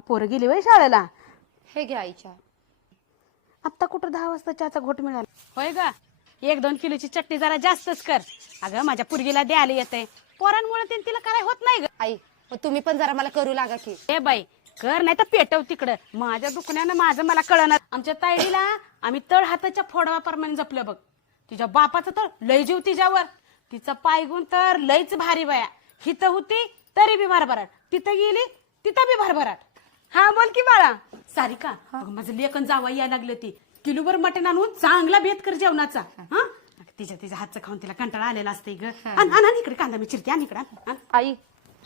पोरं गेली वय शाळेला. हे घ्या आईच्या. आत्ता कुठं 10 वाजता चहाचा घोट मिळाला. होय ग, 1-2 किलोची चटणी जरा जास्तच कर. अगं माझ्या पुरगीला द्यायला येते, पोरांमुळे तिला काय होत नाही ग. आई मग तुम्ही पण जरा मला करू लागा की. ए बाई कर, नाही तर पेटव तिकडं. माझ्या दुखण्यानं माझं मला कळणार. आमच्या ताईडीला आम्ही तळ हाताच्या फोडवाप्रमाणे जपलं बघ. तिच्या बापाचं तर लय जीव तिच्यावर. तिचं पायगुण तर लयच भारी बाया. हिथं होती तरी बी भरभराट, तिथं गेली तिथं बी भरभराट. हा बोल की बाळा. सारिका, माझं लेकन जावा यायला लागलं. ती किलोभर मटण आणून चांगला भेद कर जेवणाचा. हा तिच्या हातचं खाऊन तिला कंटाळा आलेला असते ग. आण इकडे कांदा मी चिरते. आण इकडे. आई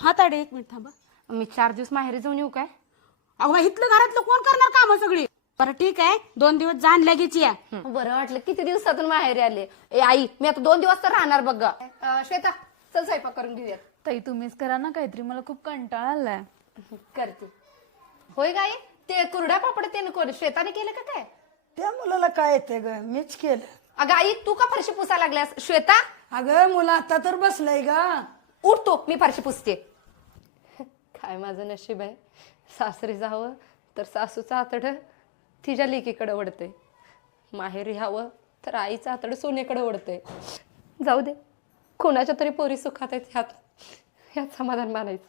हा ताडे 1 मिनिट थांबा. मी 4 दिवस माहेरी जाऊन येऊ काय? अहो इथलं घरातलं कोण करणार काम सगळी. बरं ठीक आहे, 2 दिवस जाण लगेच या. बरं वाटलं, किती दिवसातून माहेरी आले. ए आई मी आता 2 दिवस तर राहणार बघ. श्वेता चल स्वयंपाक करून घेऊयात. ताई तुम्हीच करा ना काहीतरी, मला खूप कंटाळा आलाय. करते. होय गाई, ते कुरड्या पापड ते श्वेताने केलं का काय? त्या मुलाला काय येते ग, मीच केलं. अगं आई तू का फरशी पुसा लागल्यास? श्वेता अगं मुला आता तर बसलाय ग. उठतो, मी फरशी पुसते. काय माझं नशीब आहे, सासरी जावं तर सासूचं आतड तिच्या लेकीकडे ओढतंय, माहेरी यावं तर आईचं आतड सोनेकडे ओढतंय. जाऊ दे, कोणाच्या तरी पोरी सुखात आहेत, ह्यात समाधान मानायचं.